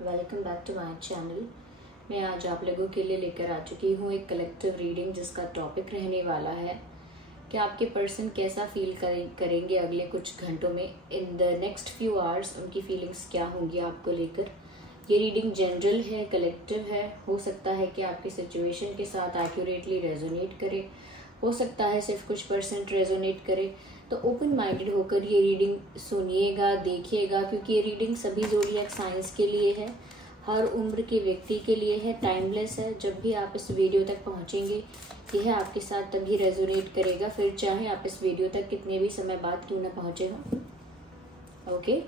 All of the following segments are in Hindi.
Welcome back to my channel. मैं आज आप लोगों के लिए लेकर आ चुकी हूँ एक कलेक्टिव रीडिंग जिसका टॉपिक रहने वाला है कि आपके पर्सन कैसा फील करेंगे अगले कुछ घंटों में। In the next few hours उनकी फीलिंग्स क्या होंगी आपको लेकर। ये रीडिंग जनरल है, कलेक्टिव है। हो सकता है कि आपकी सिचुएशन के साथ एक्यूरेटली रेजोनेट करे, हो सकता है सिर्फ कुछ परसेंट रेजोनेट करे। तो ओपन माइंडेड होकर ये रीडिंग सुनिएगा, देखिएगा, क्योंकि ये रीडिंग सभी ज़ोडिएक साइंस के लिए है, हर उम्र के व्यक्ति के लिए है, टाइमलेस है। जब भी आप इस वीडियो तक पहुंचेंगे यह आपके साथ तभी रेजोनेट करेगा, फिर चाहे आप इस वीडियो तक कितने भी समय बाद क्यों ना पहुंचे हो। ओके,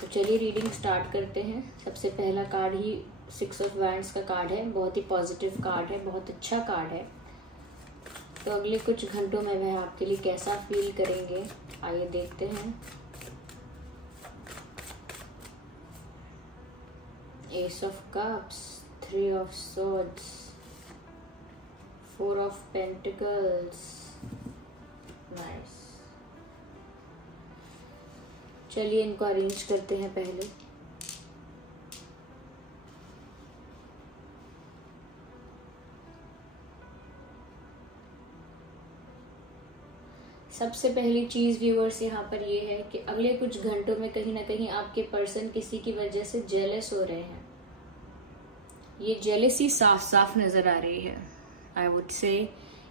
तो चलिए रीडिंग स्टार्ट करते हैं। सबसे पहला कार्ड ही 6 ऑफ वैंड्स का कार्ड है। बहुत ही पॉजिटिव कार्ड है, बहुत अच्छा कार्ड है। तो अगले कुछ घंटों में वह आपके लिए कैसा फील करेंगे, आइए देखते हैं। S of cups, 3 of swords, 4 of pentacles. Nice. चलिए इनको अरेंज करते हैं पहले। सबसे पहली चीज व्यूअर्स यहाँ पर ये है कि अगले कुछ घंटों में कहीं ना कहीं आपके पर्सन किसी की वजह से जेलस हो रहे हैं। ये जेलसी साफ साफ नजर आ रही है। आई वुड से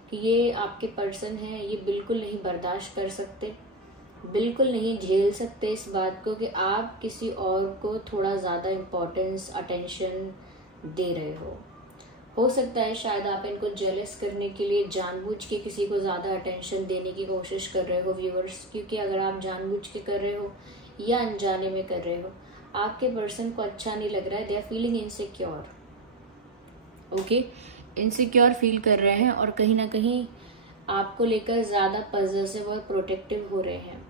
कि ये आपके पर्सन है, ये बिल्कुल नहीं बर्दाश्त कर सकते, बिल्कुल नहीं झेल सकते इस बात को कि आप किसी और को थोड़ा ज्यादा इम्पोर्टेंस, अटेंशन दे रहे हो सकता है शायद आप इनको जेलस करने के लिए जानबूझ के किसी को ज्यादा अटेंशन देने की कोशिश कर रहे हो व्यूअर्स। क्योंकि अगर आप जानबूझ के कर रहे हो या अनजाने में कर रहे हो, आपके पर्सन को अच्छा नहीं लग रहा है। They are feeling insecure. Okay, insecure feel कर रहे हैं और कहीं ना कहीं आपको लेकर ज्यादा पॉजिटिव और प्रोटेक्टिव हो रहे हैं।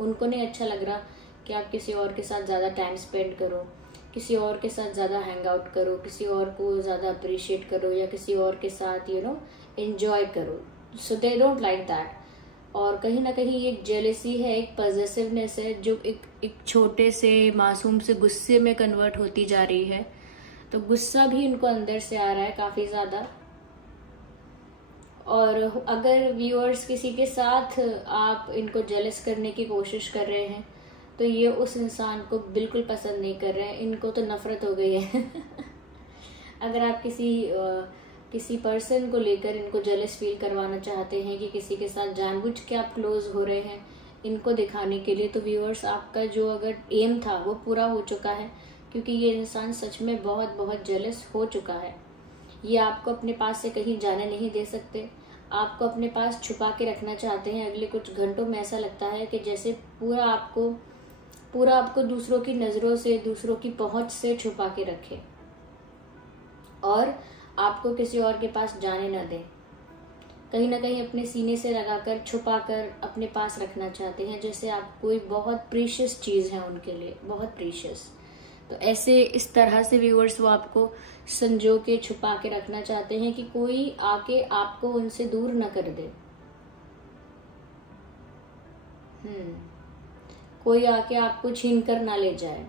उनको नहीं अच्छा लग रहा कि आप किसी और के साथ ज्यादा टाइम स्पेंड करो, किसी और के साथ ज्यादा हैंग आउट करो, किसी और को ज्यादा अप्रिशिएट करो या किसी और के साथ एंजॉय करो। सो दे डोंट लाइक दैट। और कहीं ना कहीं एक जेलेसी है, एक पॉजिटिवनेस है जो एक छोटे से मासूम से गुस्से में कन्वर्ट होती जा रही है। तो गुस्सा भी इनको अंदर से आ रहा है काफी ज्यादा। और अगर व्यूअर्स किसी के साथ आप इनको जेलस करने की कोशिश कर रहे हैं तो ये उस इंसान को बिल्कुल पसंद नहीं कर रहे हैं, इनको तो नफरत हो गई है। अगर आप किसी पर्सन को लेकर इनको जेलस फील करवाना चाहते हैं कि किसी के साथ जानबूझ के आप क्लोज हो रहे हैं इनको दिखाने के लिए, तो व्यूअर्स आपका जो अगर एम था वो पूरा हो चुका है। क्योंकि ये इंसान सच में बहुत बहुत जेलस हो चुका है। ये आपको अपने पास से कहीं जाने नहीं दे सकते, आपको अपने पास छुपा के रखना चाहते हैं। अगले कुछ घंटों में ऐसा लगता है कि जैसे पूरा आपको दूसरों की नजरों से, दूसरों की पहुंच से छुपा के रखे और आपको किसी और के पास जाने न दे। कहीं ना कहीं अपने सीने से लगाकर, छुपाकर अपने पास रखना चाहते हैं, जैसे आप कोई बहुत प्रीशियस चीज है उनके लिए, बहुत प्रीशियस। तो ऐसे इस तरह से व्यूअर्स वो आपको संजो के, छुपा के रखना चाहते हैं कि कोई आके आपको उनसे दूर न कर दे। कोई आके आपको छीन कर ना ले जाए।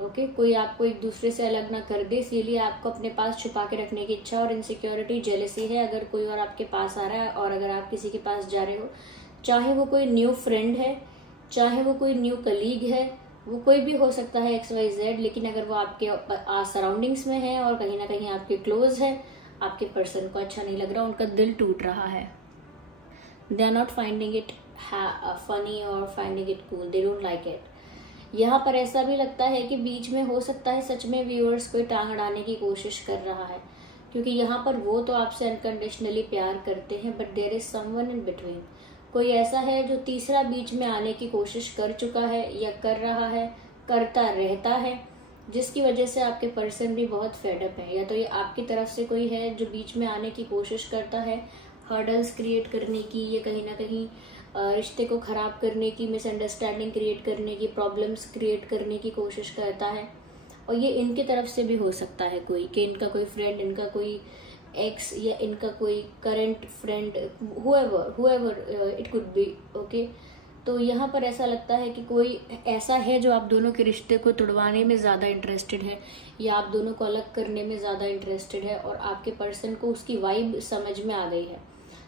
ओके, कोई आपको एक दूसरे से अलग ना कर दे, इसीलिए आपको अपने पास छुपा के रखने की इच्छा और इनसिक्योरिटी, जेलसी है। अगर कोई और आपके पास आ रहा है और अगर आप किसी के पास जा रहे हो, चाहे वो कोई न्यू फ्रेंड है, चाहे वो कोई न्यू कलीग है, वो कोई भी हो सकता है XYZ, लेकिन अगर वो आपके सराउंडिंग्स में है और कहीं ना कहीं आपके क्लोज है, आपके पर्सन को अच्छा नहीं लग रहा, उनका दिल टूट रहा है। They are not finding it funny और finding it cool, they don't like it. यहाँ पर ऐसा भी लगता है कि बीच में हो सकता है सच में व्यूअर्स कोई टांग अड़ाने की कोशिश कर रहा है। क्योंकि यहाँ पर वो तो आपसे अनकंडीशनली प्यार करते हैं, but there is someone in between. कोई ऐसा है जो तीसरा बीच में आने की कोशिश कर चुका है या कर रहा है, करता रहता है, जिसकी वजह से आपके पर्सन भी बहुत फेडअप है। या तो ये आपकी तरफ से कोई है जो बीच में आने की कोशिश करता है, हर्डल्स क्रिएट करने की, ये कहीं ना कहीं रिश्ते को खराब करने की, मिसअंडरस्टैंडिंग क्रिएट करने की, प्रॉब्लम्स क्रिएट करने की कोशिश करता है। और ये इनकी तरफ से भी हो सकता है कोई, कि इनका कोई फ्रेंड, इनका कोई एक्स या इनका कोई current friend, whoever it could be, okay. तो यहाँ पर ऐसा लगता है कि कोई ऐसा है जो आप दोनों के रिश्ते को तुड़वाने में ज़्यादा इंटरेस्टेड है, या आप दोनों को अलग करने में ज़्यादा इंटरेस्टेड है, और आपके पर्सन को उसकी वाइब समझ में आ गई है।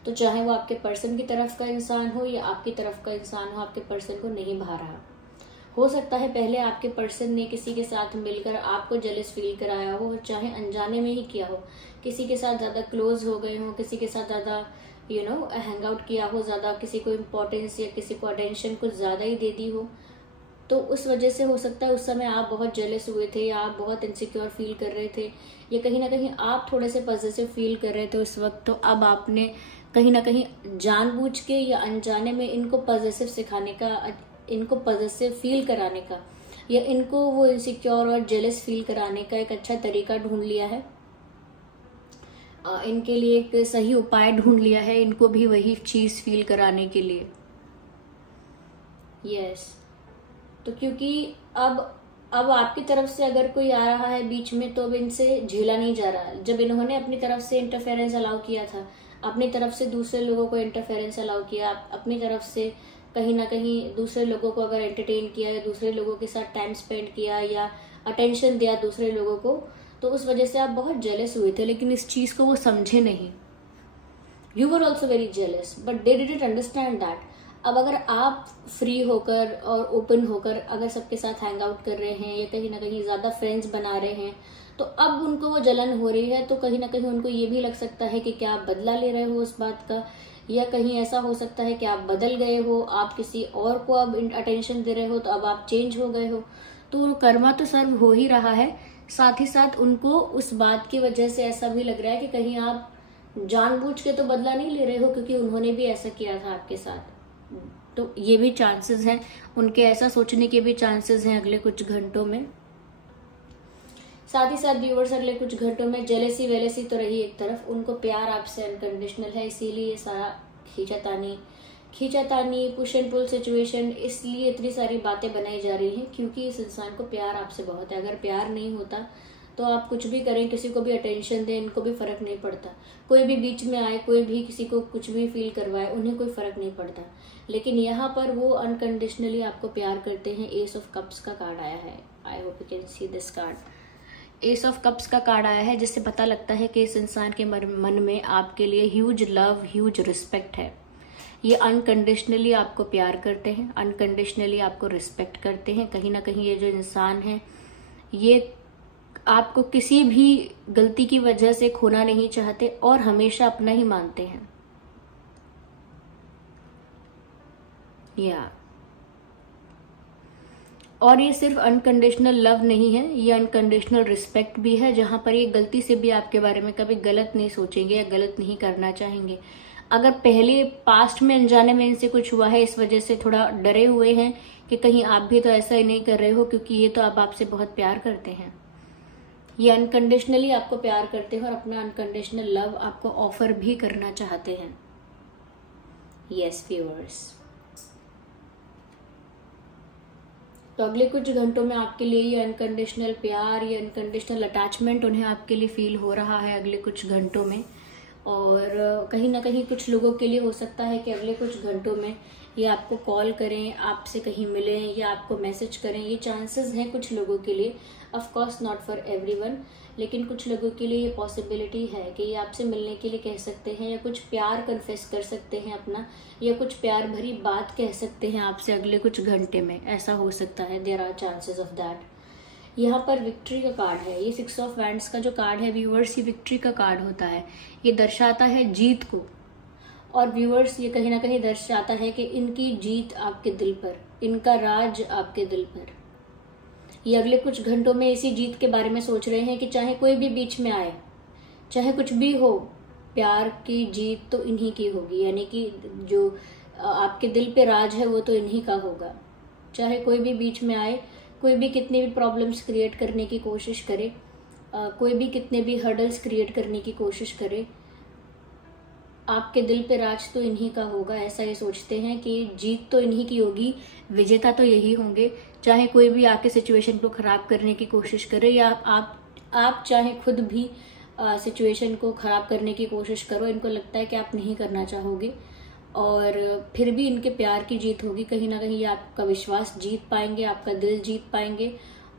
तो चाहे वो आपके पर्सन की तरफ का इंसान हो या आपकी तरफ का इंसान हो, आपके पर्सन को नहीं भा रहा। हो सकता है पहले आपके पर्सन ने किसी के साथ मिलकर आपको जेलस फील कराया हो, चाहे अनजाने में ही किया हो, किसी के साथ ज़्यादा क्लोज हो गए हो, किसी के साथ ज़्यादा हैंग आउट किया हो, ज़्यादा किसी को इम्पोर्टेंस या किसी को अटेंशन कुछ ज़्यादा ही दे दी हो, तो उस वजह से हो सकता है उस समय आप बहुत जेलस हुए थे, या आप बहुत इनसिक्योर फील कर रहे थे, या कहीं ना कहीं आप थोड़े से पॉजिटिव फील कर रहे थे उस वक्त। तो अब आपने कहीं ना कहीं जानबूझ के या अनजाने में इनको पॉजिटिव सिखाने का, इनको पॉजिटिव फील कराने का, या इनको वो इनसिक्योर और जेलस फील कराने का एक अच्छा तरीका ढूंढ लिया है, इनके लिए एक सही उपाय ढूंढ लिया है, इनको भी वही चीज फील कराने के लिए। यस तो क्योंकि अब आपकी तरफ से अगर कोई आ रहा है बीच में, तो अब इनसे झेला नहीं जा रहा। जब इन्होंने अपनी तरफ से इंटरफेरेंस अलाउ किया था, अपनी तरफ से दूसरे लोगों को इंटरफेरेंस अलाउ किया, अपनी तरफ से कहीं ना कहीं दूसरे लोगों को अगर एंटरटेन किया, या दूसरे लोगों के साथ टाइम स्पेंड किया, या अटेंशन दिया दूसरे लोगों को, तो उस वजह से आप बहुत जेलस हुए थे, लेकिन इस चीज को वो समझे नहीं। You were also very jealous but they didn't understand that. अब अगर आप फ्री होकर और ओपन होकर अगर सबके साथ हैंग आउट कर रहे हैं, या कहीं ना कहीं ज्यादा फ्रेंड्स बना रहे हैं, तो अब उनको वो जलन हो रही है। तो कहीं ना कहीं उनको ये भी लग सकता है कि क्या आप बदला ले रहे हो उस बात का, या कहीं ऐसा हो सकता है कि आप बदल गए हो, आप किसी और को अब अटेंशन दे रहे हो, तो अब आप चेंज हो गए हो। तो कर्मा तो सर्व हो ही रहा है, साथ ही साथ उनको उस बात की वजह से ऐसा भी लग रहा है कि कहीं आप जानबूझ के तो बदला नहीं ले रहे हो, क्योंकि उन्होंने भी ऐसा किया था आपके साथ। तो ये भी चांसेस हैं, उनके ऐसा सोचने के भी चांसेस हैं अगले कुछ घंटों में। साथ ही साथ व्यूअर्स, अगले कुछ घंटों में जेलेसी वेलेसी तो रही एक तरफ, उनको प्यार आपसे अनकंडीशनल है, इसीलिए ये सारा खींचातानी पुश एंड पुल सिचुएशन, इसलिए इतनी सारी बातें बनाई जा रही हैं, क्योंकि इस इंसान को प्यार आपसे बहुत है। अगर प्यार नहीं होता तो आप कुछ भी करें, किसी को भी अटेंशन दें, इनको भी फर्क नहीं पड़ता। कोई भी बीच में आए, कोई भी किसी को कुछ भी फील करवाए, उन्हें कोई फर्क नहीं पड़ता। लेकिन यहाँ पर वो अनकंडीशनली आपको प्यार करते हैं। एस ऑफ कप्स का कार्ड आया है, I hope you can see this card. S of cups का कार्ड आया है, जिससे पता लगता है कि इस इंसान के मन में आपके लिए ह्यूज लव, ह्यूज रिस्पेक्ट है। ये अनकंडीशनली आपको प्यार करते हैं, अनकंडीशनली आपको रिस्पेक्ट करते हैं। कहीं ना कहीं ये जो इंसान है, ये आपको किसी भी गलती की वजह से खोना नहीं चाहते, और हमेशा अपना ही मानते हैं। और ये सिर्फ अनकंडीशनल लव नहीं है, ये अनकंडीशनल रिस्पेक्ट भी है, जहां पर ये गलती से भी आपके बारे में कभी गलत नहीं सोचेंगे या गलत नहीं करना चाहेंगे। अगर पहले पास्ट में अनजाने में इनसे कुछ हुआ है, इस वजह से थोड़ा डरे हुए हैं कि कहीं आप भी तो ऐसा ही नहीं कर रहे हो, क्योंकि ये तो अब आपसे बहुत प्यार करते हैं। ये अनकंडीशनली आपको प्यार करते हैं और अपना अनकंडीशनल लव आपको ऑफर भी करना चाहते हैं। यस व्यूअर्स, तो अगले कुछ घंटों में आपके लिए ये अनकंडीशनल प्यार, ये अनकंडीशनल अटैचमेंट उन्हें आपके लिए फील हो रहा है अगले कुछ घंटों में। और कहीं ना कहीं कुछ लोगों के लिए हो सकता है कि अगले कुछ घंटों में ये आपको कॉल करें, आपसे कहीं मिलें, या आपको मैसेज करें। ये चांसेस हैं कुछ लोगों के लिए, of course not for everyone, लेकिन कुछ लोगों के लिए ये पॉसिबिलिटी है कि ये आपसे मिलने के लिए कह सकते हैं, या कुछ प्यार कन्फेस कर सकते हैं अपना, या कुछ प्यार भरी बात कह सकते हैं आपसे अगले कुछ घंटे में। ऐसा हो सकता है, there are chances of that. यहाँ पर विक्ट्री का कार्ड है, ये 6 ऑफ वैंड्स का जो कार्ड है व्यूअर्स, ये विक्ट्री का कार्ड होता है। ये दर्शाता है जीत को, और व्यूअर्स ये कहीं ना कहीं दर्शाता है कि इनकी जीत आपके दिल पर, इनका राज आपके दिल पर। ये अगले कुछ घंटों में इसी जीत के बारे में सोच रहे हैं कि चाहे कोई भी बीच में आए, चाहे कुछ भी हो, प्यार की जीत तो इन्हीं की होगी। यानी कि जो आपके दिल पे राज है वो तो इन्हीं का होगा। चाहे कोई भी बीच में आए, कोई भी कितने भी प्रॉब्लम्स क्रिएट करने की कोशिश करे, कोई भी कितने भी हर्डल्स क्रिएट करने की कोशिश करे, आपके दिल पे राज तो इन्हीं का होगा। ऐसा ये सोचते हैं कि जीत तो इन्हीं की होगी, विजेता तो यही होंगे। चाहे कोई भी आके सिचुएशन को खराब करने की कोशिश करे, या आप चाहे खुद भी सिचुएशन को खराब करने की कोशिश करो, इनको लगता है कि आप नहीं करना चाहोगे। और फिर भी इनके प्यार की जीत होगी। कहीं ना कहीं ये आपका विश्वास जीत पाएंगे, आपका दिल जीत पाएंगे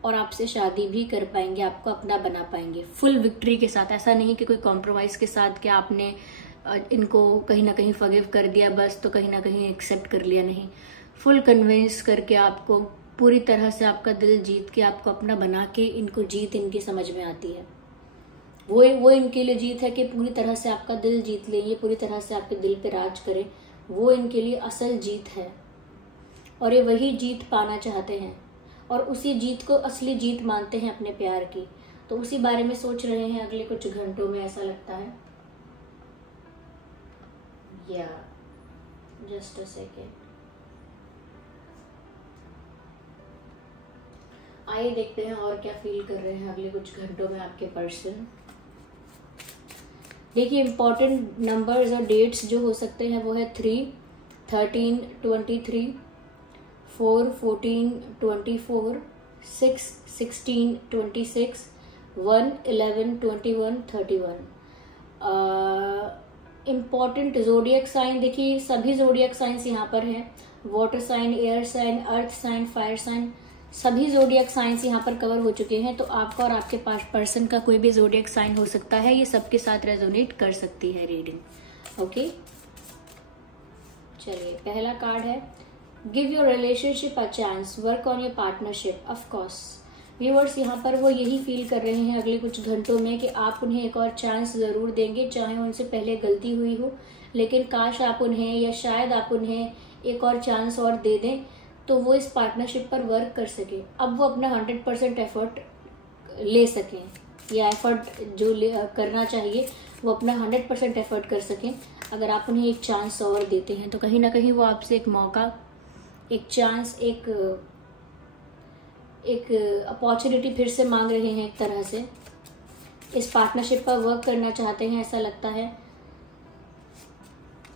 और आपसे शादी भी कर पाएंगे, आपको अपना बना पाएंगे फुल विक्ट्री के साथ। ऐसा नहीं कि कोई कॉम्प्रोमाइज के साथ कि आपने इनको कहीं ना कहीं फॉरगिव कर दिया बस तो कहीं ना कहीं एक्सेप्ट कर लिया, नहीं, फुल कन्विंस करके आपको पूरी तरह से आपका दिल जीत के आपको अपना बना के इनको जीत इनकी समझ में आती है। वो इनके लिए जीत है कि पूरी तरह से आपका दिल जीत ले, ये पूरी तरह से आपके दिल पे राज करे, वो इनके लिए असल जीत है और ये वही जीत पाना चाहते हैं और उसी जीत को असली जीत मानते हैं अपने प्यार की। तो उसी बारे में सोच रहे हैं अगले कुछ घंटों में, ऐसा लगता है। या जस्ट अ सेकेंड, आइए देखते हैं और क्या फील कर रहे हैं अगले कुछ घंटों में आपके पर्सन। देखिए इंपॉर्टेंट नंबर्स और डेट्स जो हो सकते हैं वो है 3, 13, 23, 4, 14, 24, 6, 16, 26, 1, 11, 21, 31। इम्पॉर्टेंट जोडियक साइन, देखिए सभी जोडियक साइंस यहाँ पर हैं। Water sign, air sign, earth sign, fire sign, सभी जोडियक साइंस यहाँ पर कवर हो चुके हैं। तो आपका और आपके पास पर्सन का कोई भी जोडियक साइन हो सकता है, ये सबके साथ रेजोनेट कर सकती है रीडिंग। ओके, चलिए पहला कार्ड है give your relationship a chance, work on your partnership. Of course viewers यहाँ पर वो यही फील कर रहे हैं अगले कुछ घंटों में कि आप उन्हें एक और चांस जरूर देंगे, चाहे उनसे पहले गलती हुई हो, लेकिन काश आप उन्हें या शायद आप उन्हें एक और चांस और दे दें तो वो इस पार्टनरशिप पर वर्क कर सके। अब वो अपना 100% एफर्ट ले सकें, या एफर्ट जो करना चाहिए वो अपना 100% एफर्ट कर सकें। अगर आप उन्हें एक चांस और देते हैं तो कहीं ना कहीं वो आपसे एक मौका, एक चांस, एक अपॉर्चुनिटी फिर से मांग रहे हैं। एक तरह से इस पार्टनरशिप पर वर्क करना चाहते हैं, ऐसा लगता है।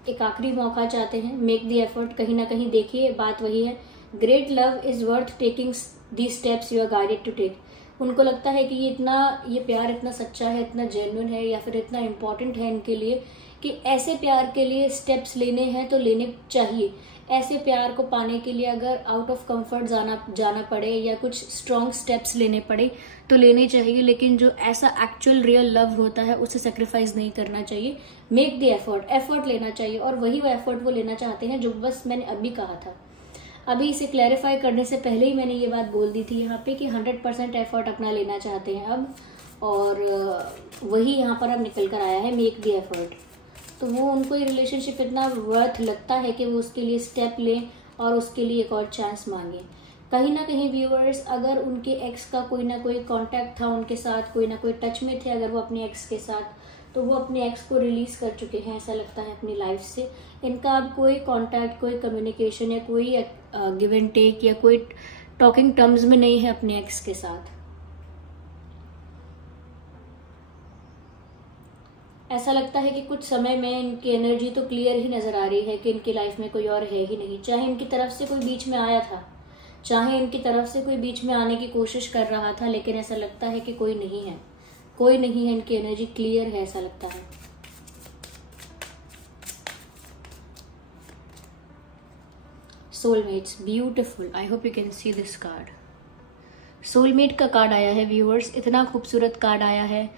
एक आखिरी मौका चाहते हैं, मेक द एफर्ट। कहीं ना कहीं देखिए बात वही है, great love is worth taking the steps you are guided to take. उनको लगता है कि ये प्यार इतना सच्चा है, इतना जेन्युइन है या फिर इतना इम्पोर्टेंट है इनके लिए कि ऐसे प्यार के लिए स्टेप्स लेने हैं तो लेने चाहिए। ऐसे प्यार को पाने के लिए अगर आउट ऑफ कंफर्ट जाना पड़े या कुछ स्ट्रॉन्ग स्टेप्स लेने पड़े तो लेने चाहिए, लेकिन जो ऐसा एक्चुअल रियल लव होता है उसे सेक्रीफाइस नहीं करना चाहिए। मेक द एफर्ट लेना चाहिए और वही वो एफर्ट वो लेना चाहते हैं जो बस मैंने अभी कहा था। अभी इसे क्लैरिफाई करने से पहले ही मैंने ये बात बोल दी थी यहाँ पे कि 100% एफर्ट अपना लेना चाहते हैं अब, और वही यहाँ पर अब निकल कर आया है, मेक द एफर्ट। तो वो उनको ये रिलेशनशिप इतना वर्थ लगता है कि वो उसके लिए स्टेप लें और उसके लिए एक और चांस मांगे। कहीं ना कहीं व्यूअर्स, अगर उनके एक्स का कोई ना कोई कांटेक्ट था उनके साथ, कोई ना कोई टच में थे अगर वो अपने एक्स के साथ, तो वो अपने एक्स को रिलीज कर चुके हैं ऐसा लगता है अपनी लाइफ से। इनका अब कोई कांटेक्ट, कोई कम्युनिकेशन या कोई गिव एंड टेक या कोई टॉकिंग टर्म्स में नहीं है अपने एक्स के साथ। ऐसा लगता है कि कुछ समय में इनकी एनर्जी तो क्लियर ही नजर आ रही है कि इनकी लाइफ में कोई और है ही नहीं। चाहे इनकी तरफ से कोई बीच में आया था, चाहे इनकी तरफ से कोई बीच में आने की कोशिश कर रहा था, लेकिन ऐसा लगता है कि कोई नहीं है, कोई नहीं है। इनकी एनर्जी क्लियर है ऐसा लगता है। Soulmates, beautiful. I hope you can see this card. Soulmate का कार्ड आया है व्यूअर्स, इतना खूबसूरत कार्ड आया है।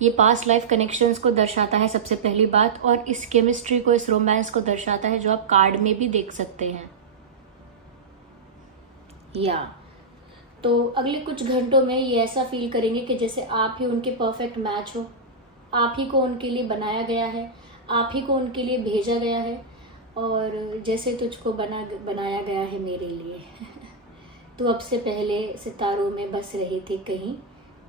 ये पास्ट लाइफ कनेक्शंस को दर्शाता है सबसे पहली बात, और इस केमिस्ट्री को, इस रोमांस को दर्शाता है जो आप कार्ड में भी देख सकते हैं। या तो अगले कुछ घंटों में ये ऐसा फील करेंगे कि जैसे आप ही उनके परफेक्ट मैच हो, आप ही को उनके लिए बनाया गया है, आप ही को उनके लिए भेजा गया है, और जैसे तुझको बनाया गया है मेरे लिए तो अब से पहले सितारों में बस रही थी कहीं,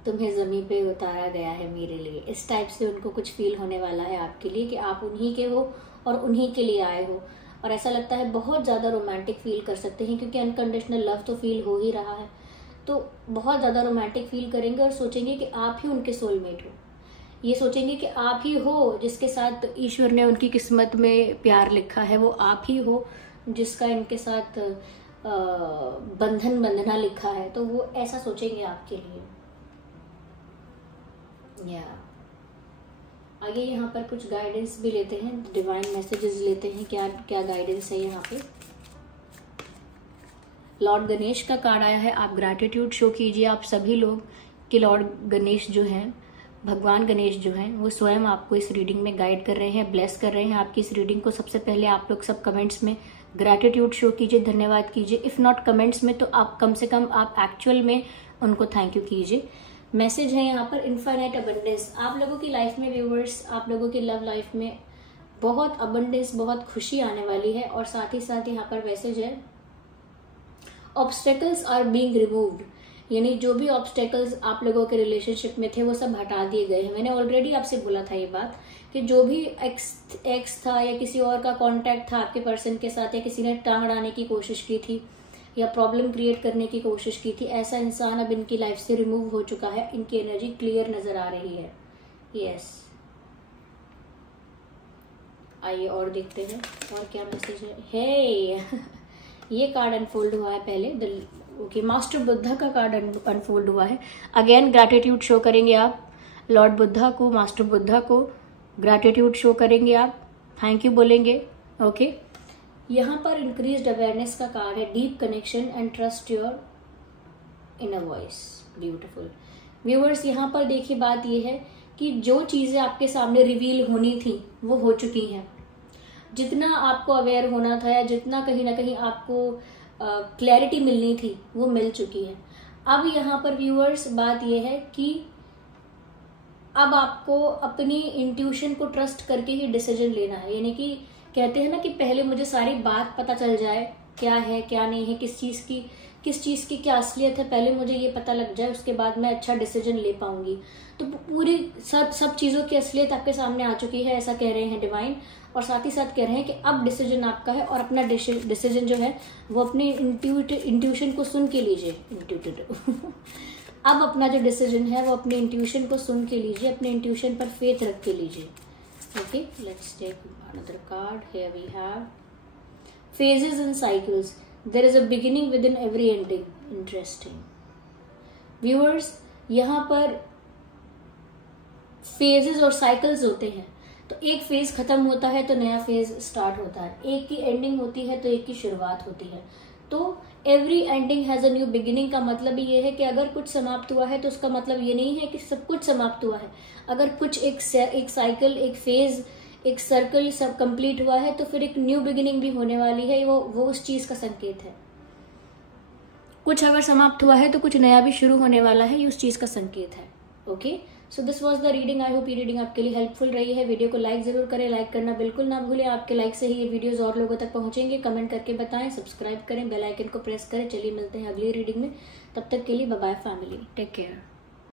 तुम्हें जमीन पे उतारा गया है मेरे लिए। इस टाइप से उनको कुछ फील होने वाला है आपके लिए कि आप उन्हीं के हो और उन्हीं के लिए आए हो। और ऐसा लगता है बहुत ज़्यादा रोमांटिक फील कर सकते हैं, क्योंकि अनकंडीशनल लव तो फील हो ही रहा है, तो बहुत ज़्यादा रोमांटिक फील करेंगे और सोचेंगे कि आप ही उनके सोलमेट हो। ये सोचेंगे कि आप ही हो जिसके साथ ईश्वर ने उनकी किस्मत में प्यार लिखा है, वो आप ही हो जिसका इनके साथ बंधन बंधना लिखा है। तो वो ऐसा सोचेंगे आपके लिए। या आगे यहाँ पर कुछ गाइडेंस भी लेते हैं, डिवाइन मैसेजेस लेते हैं, क्या क्या गाइडेंस है यहाँ पे। लॉर्ड गणेश का कार्ड आया है। आप ग्रैटिट्यूड शो कीजिए, आप सभी लोग कि लॉर्ड गणेश जो हैं, भगवान गणेश जो हैं, वो स्वयं आपको इस रीडिंग में गाइड कर रहे हैं, ब्लेस कर रहे हैं आपकी इस रीडिंग को। सबसे पहले आप लोग सब कमेंट्स में ग्रैटिट्यूड शो कीजिए, धन्यवाद कीजिए। इफ नॉट कमेंट्स में तो आप कम से कम आप एक्चुअल में उनको थैंक यू कीजिए। मैसेज है यहाँ पर इनफाइनाइट अबंडेंस। आप लोगों की लाइफ में व्यूअर्स, आप लोगों की लव लाइफ में बहुत अबंडेंस, बहुत खुशी आने वाली है। और साथ ही साथ यहाँ पर मैसेज है ऑब्स्टेकल्स आर बीइंग रिमूव्ड, यानी जो भी ऑब्स्टेकल्स आप लोगों के रिलेशनशिप में थे वो सब हटा दिए गए हैं। मैंने ऑलरेडी आपसे बोला था ये बात कि जो भी एक्स था या किसी और का कांटेक्ट था आपके पर्सन के साथ, या किसी ने टांग अड़ाने की कोशिश की थी या प्रॉब्लम क्रिएट करने की कोशिश की थी, ऐसा इंसान अब इनकी लाइफ से रिमूव हो चुका है। इनकी एनर्जी क्लियर नजर आ रही है। यस, आइए और देखते हैं और क्या मैसेज है। हे ये कार्ड अनफोल्ड हुआ है पहले, ओके, मास्टर बुद्धा का कार्ड अनफोल्ड हुआ है। अगेन ग्रैटिट्यूड शो करेंगे आप लॉर्ड बुद्धा को, मास्टर बुद्धा को ग्रैटिट्यूड शो करेंगे आप, थैंक यू बोलेंगे। ओके, यहाँ पर इंक्रीज्ड अवेयरनेस का कार्ड है, deep connection and trust your inner voice, beautiful. Viewers, यहाँ पर देखिए बात ये है कि जो चीजें आपके सामने रिवील होनी थी वो हो चुकी हैं। जितना आपको अवेयर होना था या जितना कहीं ना कहीं आपको क्लैरिटी मिलनी थी वो मिल चुकी है। अब यहाँ पर व्यूअर्स बात यह है कि अब आपको अपनी इंट्यूशन को ट्रस्ट करके ही डिसीजन लेना है। यानी कि कहते हैं ना कि पहले मुझे सारी बात पता चल जाए, क्या है क्या नहीं है, किस चीज की क्या असलियत है, पहले मुझे ये पता लग जाए, उसके बाद मैं अच्छा डिसीजन ले पाऊंगी। तो पूरी सब चीजों की असलियत आपके सामने आ चुकी है, ऐसा कह रहे हैं डिवाइन। और साथ ही साथ कह रहे हैं कि अब डिसीजन आपका है और अपना डिसीजन जो है वो अपने इंट्यूशन को सुन के लीजिए। अब अपना जो डिसीजन है वो अपने इंट्यूशन को सुन के लीजिए, अपने इंट्यूशन पर फेथ रख के लीजिए। Okay, let's take another card. Here we have phases and cycles. There is a beginning within every ending. Interesting. Viewers, यहाँ पर phases और cycles होते हैं। तो एक फेज खत्म होता है तो नया फेज स्टार्ट होता है, एक की एंडिंग होती है तो एक की शुरुआत होती है। तो every ending has a new beginning का मतलब ये है कि अगर कुछ समाप्त हुआ है तो उसका मतलब ये नहीं है कि सब कुछ समाप्त हुआ है। अगर कुछ एक साइकिल, एक फेज, एक सर्कल सब कंप्लीट हुआ है तो फिर एक न्यू बिगिनिंग भी होने वाली है। वो उस चीज का संकेत है। कुछ अगर समाप्त हुआ है तो कुछ नया भी शुरू होने वाला है, ये उस चीज का संकेत है। Okay, so this was the reading. I hope ये रीडिंग आपके लिए हेल्पफुल रही है। वीडियो को लाइक जरूर करें, लाइक करना बिल्कुल ना भूलें। आपके लाइक से ही ये वीडियोस और लोगों तक पहुंचेंगे। कमेंट करके बताएं, सब्सक्राइब करें, बेल आइकन को प्रेस करें। चलिए मिलते हैं अगली रीडिंग में, तब तक के लिए bye bye family, take care.